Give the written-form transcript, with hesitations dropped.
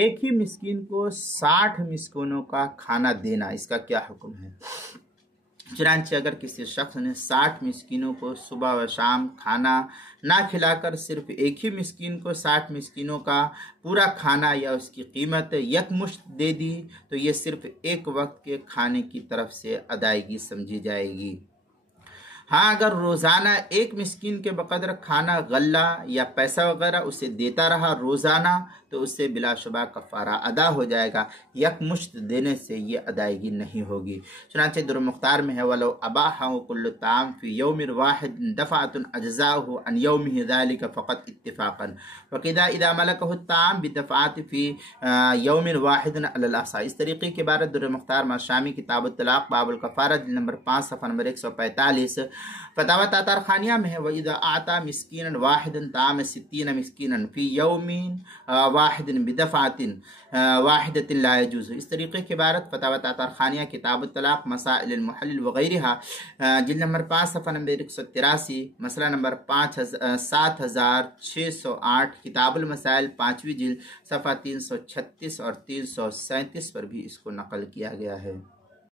ایک ہی مسکین کو 60 مسکینوں کا کھانا دینا، اس کا کیا حکم ہے؟ چنانچہ اگر کسی شخص نے 60 مسکینوں کو صبح و شام کھانا نہ کھلا کر صرف ایک ہی مسکین کو 60 مسکینوں کا پورا کھانا یا اس کی قیمت یکمشت دے دی تو یہ صرف ایک وقت کے کھانے کی طرف سے ادائیگی سمجھی جائے گی۔ ہاں اگر روزانہ ایک مسکین کے بقدر کھانا، غلہ یا پیسہ وغیرہ اسے دیتا رہا روزانہ تو اس سے بلا شبہ کفارہ ادا ہو جائے گا، یک دینے سے یہ ادائیگی نہیں ہوگی۔ چنانچہ در مختار میں ہے وَلَوْ أَبَاحَهُ كُلُّ طَعَامٍ فِي يَوْمٍ وَاحِدٍ دَفَعَةٌ أَجْزَاؤُهُ عَنْ يَوْمِهِ ذَلِكَ فَقَدْ اتِّفَاقًا وَكَذَا إِذَا مَلَكَهُ الطَّعَامُ بِالدَّفْعَةِ فِي يَوْمٍ وَاحِدٍ عَلَى الْأَحْصَى۔ اس طریقے کی عبارت در مختار شامی کتاب الطلاق باب الکفارہ جلد نمبر 5 صفحہ نمبر 145۔ فتاوی تاتار خانیہ میں ہے وَإِذَا أَعْطَى مِسْكِينًا وَاحِدًا طَعَامَ 60 مِسْكِينًا فِي يَوْمٍ واحد بدفعة واحدة لا يجوز۔ اس طریقے کی عبارت فتاوی تاتار خانیہ کتاب الطلاق مسائل المحلل وغیرہ جلد نمبر 5 صفحہ نمبر 183، مسئلہ نمبر 7608 کتاب المسائل 5ویں جلد صفحہ 336 اور 337 پر بھی اس کو نقل کیا گیا ہے۔